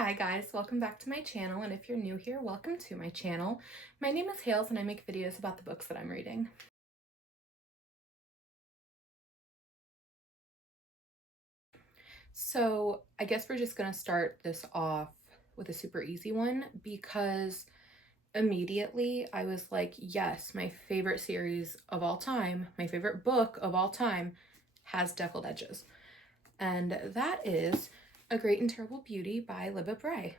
Hi guys, welcome back to my channel, and if you're new here, welcome to my channel. My name is Hales and I make videos about the books that I'm reading. So I guess we're just gonna start this off with a super easy one because immediately I was like, yes, my favorite series of all time, my favorite book of all time has deckled edges. And that is A Great and Terrible Beauty by Libba Bray.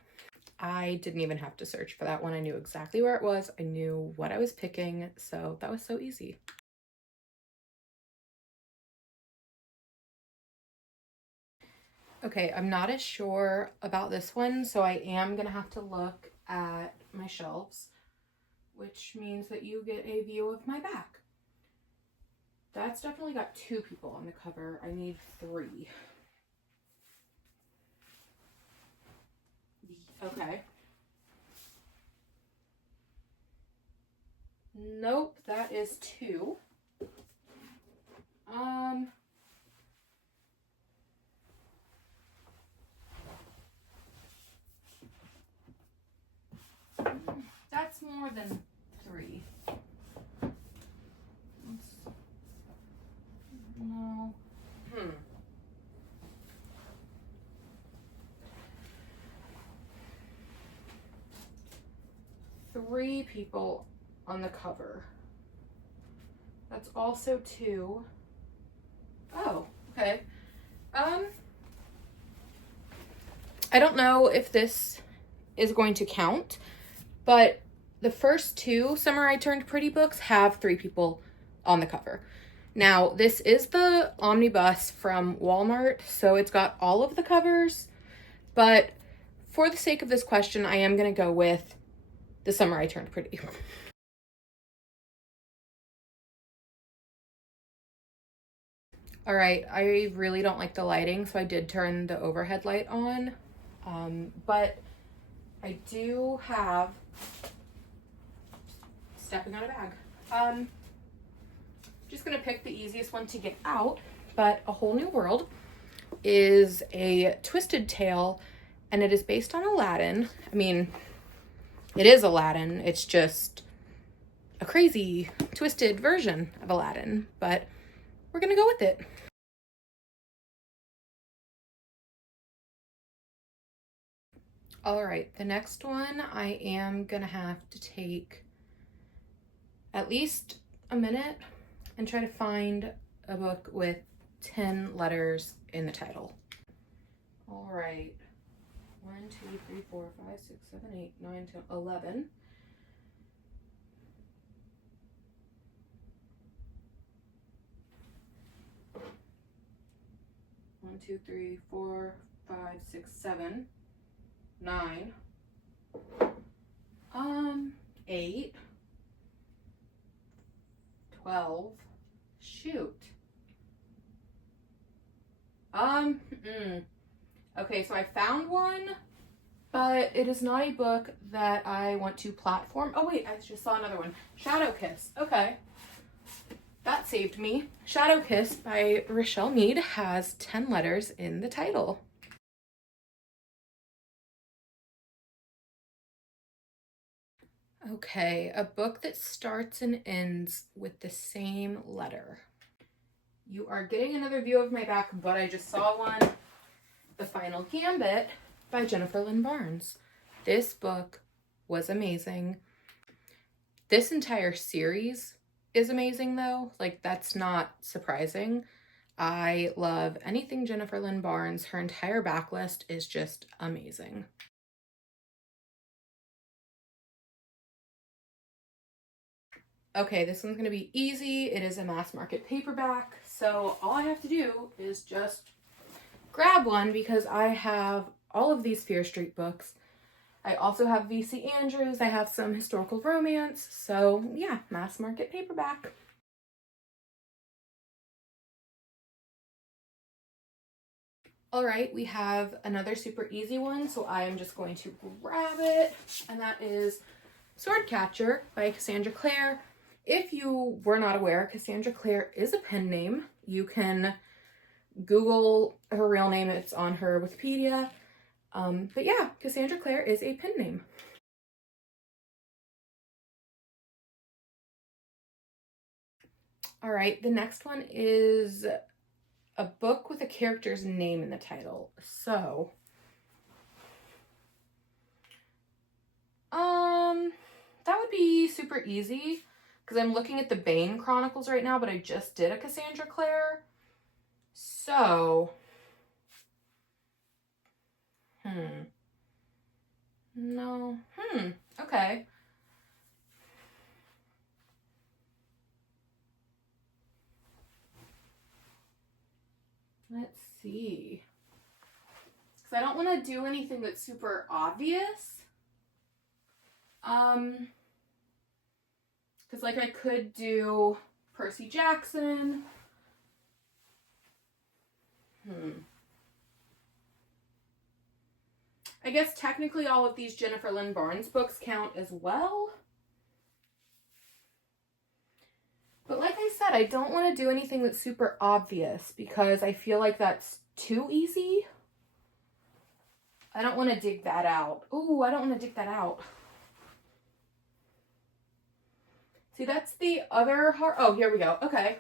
I didn't even have to search for that one. I knew exactly where it was. I knew what I was picking, so that was so easy. Okay, I'm not as sure about this one, so I am gonna have to look at my shelves, which means that you get a view of my back. That's definitely got 2 people on the cover. I need 3. Okay. Nope, that is 2. That's more than 3. No. 3 people on the cover. That's also 2. Oh, okay. I don't know if this is going to count, but the first 2 Summer I Turned Pretty books have 3 people on the cover. Now, this is the omnibus from Walmart, so it's got all of the covers, but for the sake of this question, I am going to go with The Summer I Turned Pretty. All right, I really don't like the lighting, so I did turn the overhead light on, but I do have, stepping on a bag, just gonna pick the easiest one to get out, but A Whole New World is a twisted tale, and it is based on Aladdin. I mean, it is Aladdin, it's just a crazy, twisted version of Aladdin, but we're gonna go with it. All right, the next one I am gonna have to take at least a minute and try to find a book with 10 letters in the title. All right, 1, 2, 3, 4, 5, 6, 7, 8, 9, 10, 11. One, 2, 3, 4, 5, 6, 7, 9. 8. 12. Shoot. Okay, so I found one, but it is not a book that I want to platform. Oh wait, I just saw another one. Shadow Kiss. Okay. That saved me. Shadow Kiss by Rochelle Mead has 10 letters in the title. Okay, a book that starts and ends with the same letter. You are getting another view of my back, but I just saw one. The Final Gambit by Jennifer Lynn Barnes. This book was amazing. This entire series is amazing though. Like, that's not surprising. I love anything Jennifer Lynn Barnes. Her entire backlist is just amazing. Okay, this one's gonna be easy. It is a Mass Market paperback, so all I have to do is just grab one because I have all of these Fear Street books. I also have V.C. Andrews. I have some historical romance, so yeah, Mass Market paperback. All right, we have another super easy one, so I am just going to grab it, and that is Swordcatcher by Cassandra Clare. If you were not aware, Cassandra Clare is a pen name. You can Google her real name, it's on her Wikipedia. But yeah, Cassandra Clare is a pen name. All right, the next one is a book with a character's name in the title. So, that would be super easy because I'm looking at the Bane Chronicles right now, but I just did a Cassandra Clare. So, no, okay. Let's see. Because I don't want to do anything that's super obvious. Because like I could do Percy Jackson. I guess technically all of these Jennifer Lynn Barnes books count as well. But like I said, I don't want to do anything that's super obvious because I feel like that's too easy. I don't want to dig that out. Ooh, I don't want to dig that out. See, that's the other hard. Oh, here we go. Okay.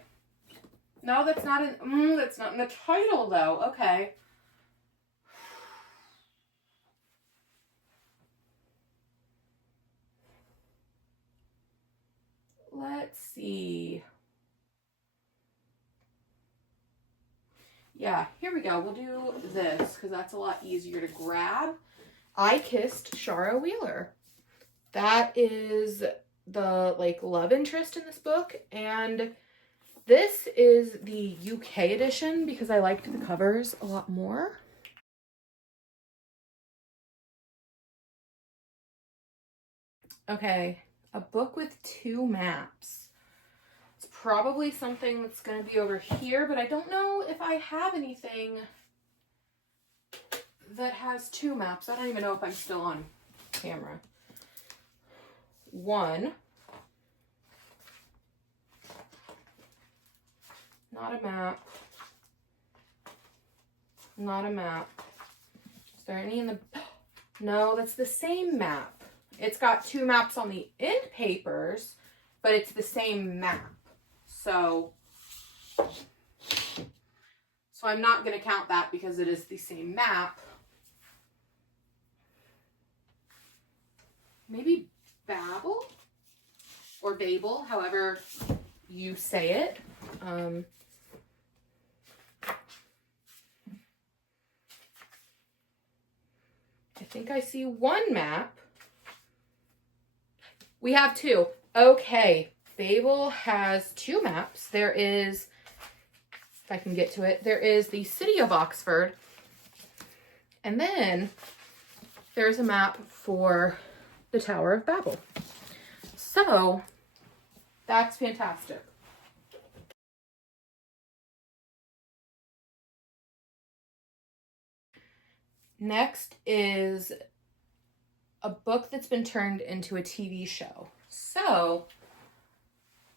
No, that's not in. That's not in the title though. Okay. Let's see. Yeah, here we go. We'll do this because that's a lot easier to grab. I Kissed Shara Wheeler. That is the like love interest in this book, and this is the UK edition because I liked the covers a lot more. Okay, a book with 2 maps. It's probably something that's going to be over here, but I don't know if I have anything that has 2 maps. I don't even know if I'm still on camera. 1. Not a map. Not a map. Is there any in the... No, that's the same map. It's got 2 maps on the end papers, but it's the same map. So I'm not going to count that because it is the same map. Maybe Babel or Babel, however you say it. I think I see 1 map. We have 2. Okay, Babel has 2 maps. There is, if I can get to it, there is the city of Oxford. And then there's a map for the Tower of Babel. So that's fantastic. Next is a book that's been turned into a TV show. So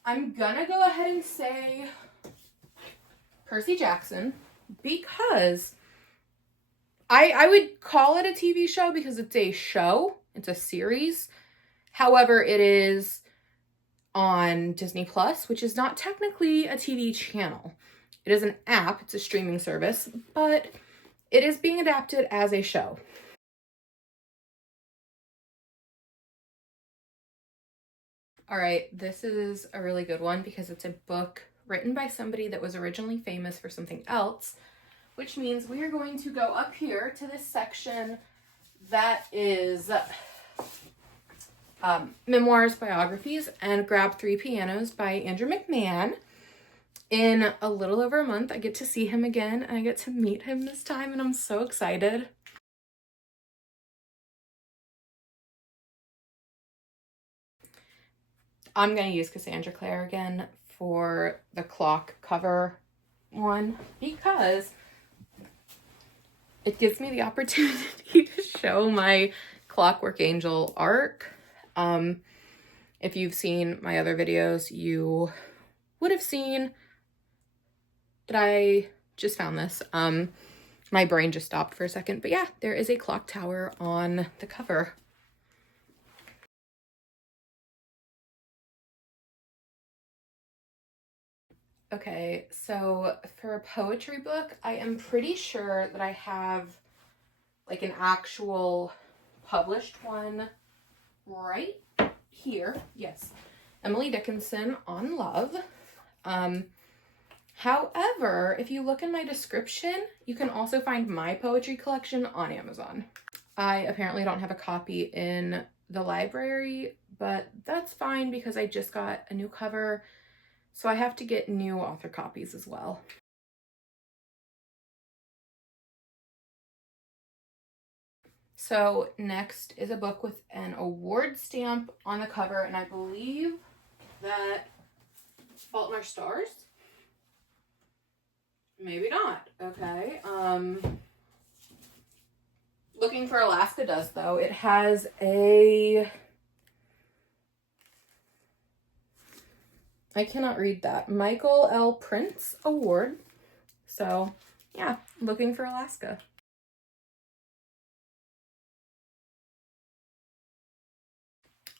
I'm gonna go ahead and say Percy Jackson because I would call it a TV show because it's a show, it's a series. However, it is on Disney Plus, which is not technically a TV channel. It is an app, it's a streaming service, but it is being adapted as a show. All right, this is a really good one because it's a book written by somebody that was originally famous for something else, which means we are going to go up here to this section that is memoirs, biographies, and grab 3 Pianos by Andrew McMahon. In a little over a month, I get to see him again, and I get to meet him this time, and I'm so excited. I'm going to use Cassandra Clare again for the clock cover one because it gives me the opportunity to show my Clockwork Angel arc. If you've seen my other videos, you would have seen that I just found this. My brain just stopped for a second, but yeah, there is a clock tower on the cover. Okay, so for a poetry book, I am pretty sure that I have like an actual published one right here. Yes, Emily Dickinson on Love. However, if you look in my description, you can also find my poetry collection on Amazon. I apparently don't have a copy in the library, but that's fine because I just got a new cover, so I have to get new author copies as well. So next is a book with an award stamp on the cover, and I believe that Fault in Our Stars? Maybe not. Okay. Looking for Alaska does, though. It has a... I cannot read that. Michael L. Prince Award. So, yeah, Looking for Alaska.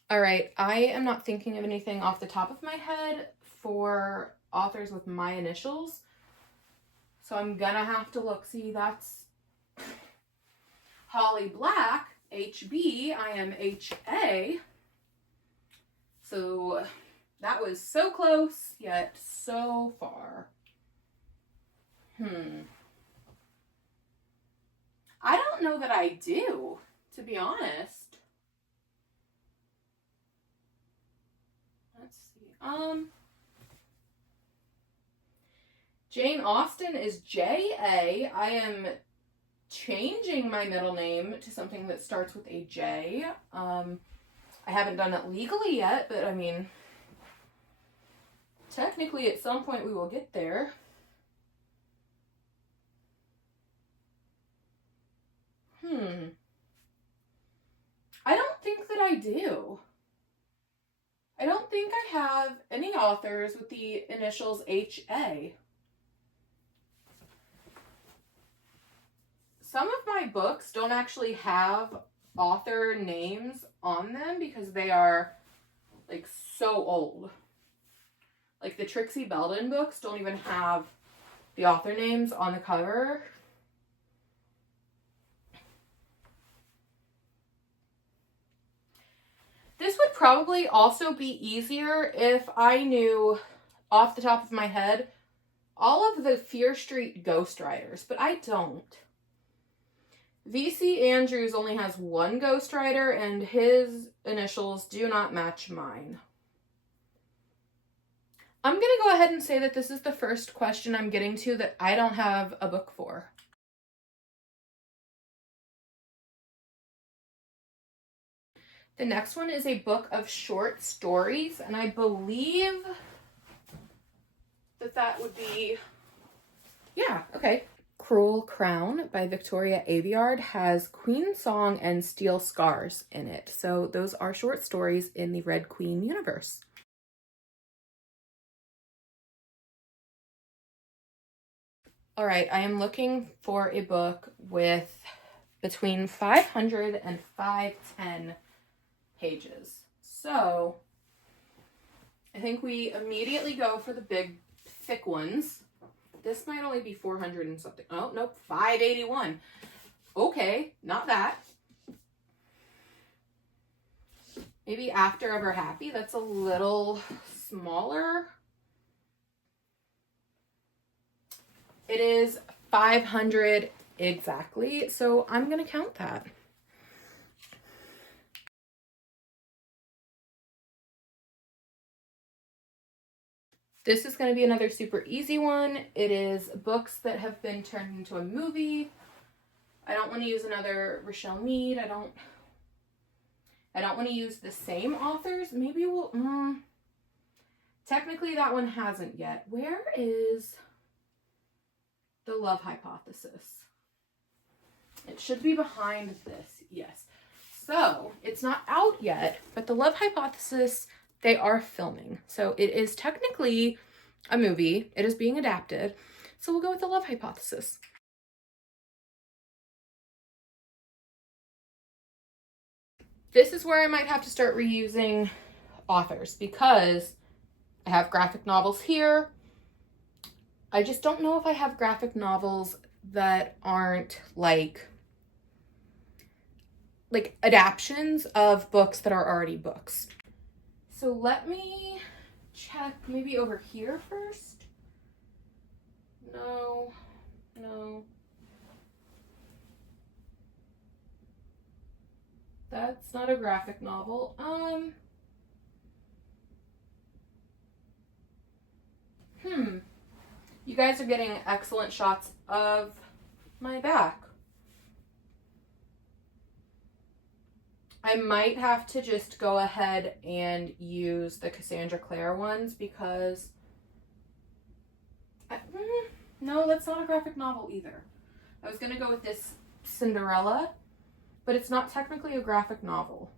All right, I am not thinking of anything off the top of my head for authors with my initials. So I'm gonna have to look. See, that's Holly Black, HB. I am HA. So that was so close, yet so far. I don't know that I do, to be honest. Let's see. Jane Austen is J.A. I am changing my middle name to something that starts with a J. I haven't done it legally yet, but I mean, technically at some point we will get there. I don't think that I do. I don't think I have any authors with the initials H.A. Some of my books don't actually have author names on them because they are like so old. Like the Trixie Belden books don't even have the author names on the cover. This would probably also be easier if I knew off the top of my head all of the Fear Street ghostwriters, but I don't. V.C. Andrews only has one ghostwriter, and his initials do not match mine. I'm going to go ahead and say that this is the first question I'm getting to that I don't have a book for. The next one is a book of short stories, and I believe that would be, yeah, okay. Cruel Crown by Victoria Aveyard has Queen Song and Steel Scars in it. So those are short stories in the Red Queen universe. All right, I am looking for a book with between 500 and 510 pages. So I think we immediately go for the big, thick ones. This might only be 400 and something. Oh, nope, 581. Okay, not that. Maybe After Ever Happy. That's a little smaller. It is 500 exactly, so I'm going to count that. This is going to be another super easy one. It is books that have been turned into a movie. I don't want to use another Rochelle Mead. I don't want to use the same authors. Maybe we'll... Technically, that one hasn't yet. Where is The Love Hypothesis? It should be behind this. Yes. So, it's not out yet, but The Love Hypothesis... they are filming. So it is technically a movie. It is being adapted. So we'll go with The Love Hypothesis. This is where I might have to start reusing authors because I have graphic novels here. I just don't know if I have graphic novels that aren't like adaptions of books that are already books. So let me check maybe over here first. No. That's not a graphic novel. You guys are getting excellent shots of my back. I might have to just go ahead and use the Cassandra Clare ones because no, that's not a graphic novel either. I was gonna go with this Cinderella, but it's not technically a graphic novel.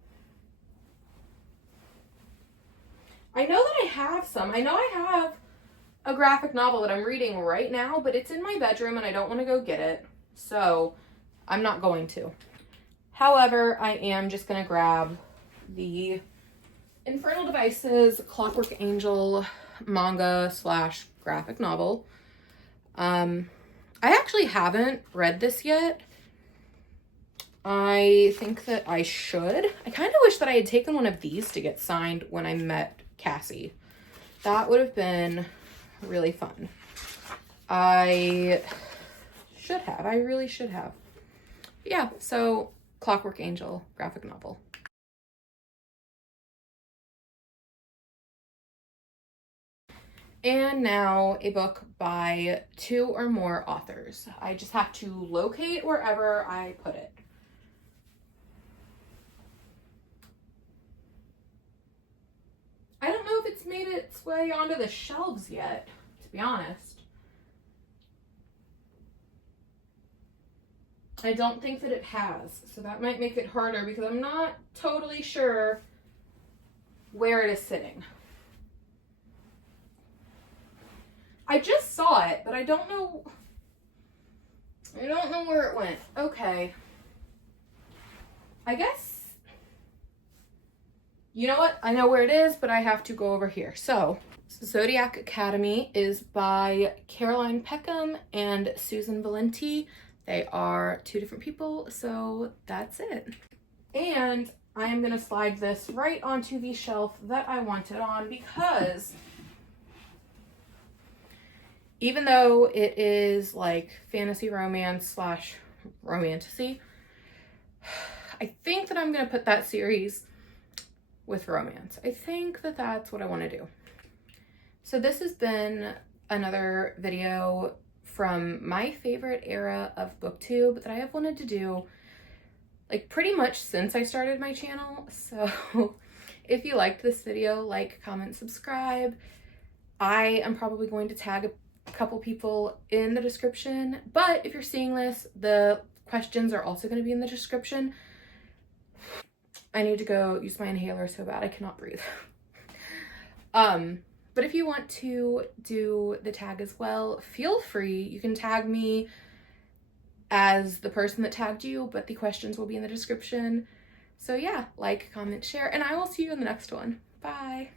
I know that I have some. I know I have a graphic novel that I'm reading right now, but it's in my bedroom and I don't want to go get it, so I'm not going to. However, I am just going to grab the Infernal Devices Clockwork Angel manga / graphic novel. I actually haven't read this yet. I think that I should. I kind of wish that I had taken one of these to get signed when I met Cassie. That would have been really fun. I should have. I really should have. But yeah, so Clockwork Angel graphic novel. And now a book by 2 or more authors. I just have to locate wherever I put it. I don't know if it's made its way onto the shelves yet, to be honest. I don't think that it has, so that might make it harder because I'm not totally sure where it is sitting. I just saw it, but I don't know where it went. Okay. I guess, you know what? I know where it is, but I have to go over here. So, Zodiac Academy is by Caroline Peckham and Susan Valenti. They are 2 different people, so that's it. And I am going to slide this right onto the shelf that I want it on because even though it is like fantasy romance / romantasy, I think that I'm going to put that series with romance. I think that that's what I want to do. So this has been another video from my favorite era of Booktube that I have wanted to do like pretty much since I started my channel. So if you liked this video, like, comment, subscribe. I am probably going to tag a couple people in the description, but if you're seeing this, the questions are also going to be in the description. I need to go use my inhaler so bad I cannot breathe. But if you want to do the tag as well, feel free. You can tag me as the person that tagged you, but the questions will be in the description. So yeah, like, comment, share, and I will see you in the next one. Bye.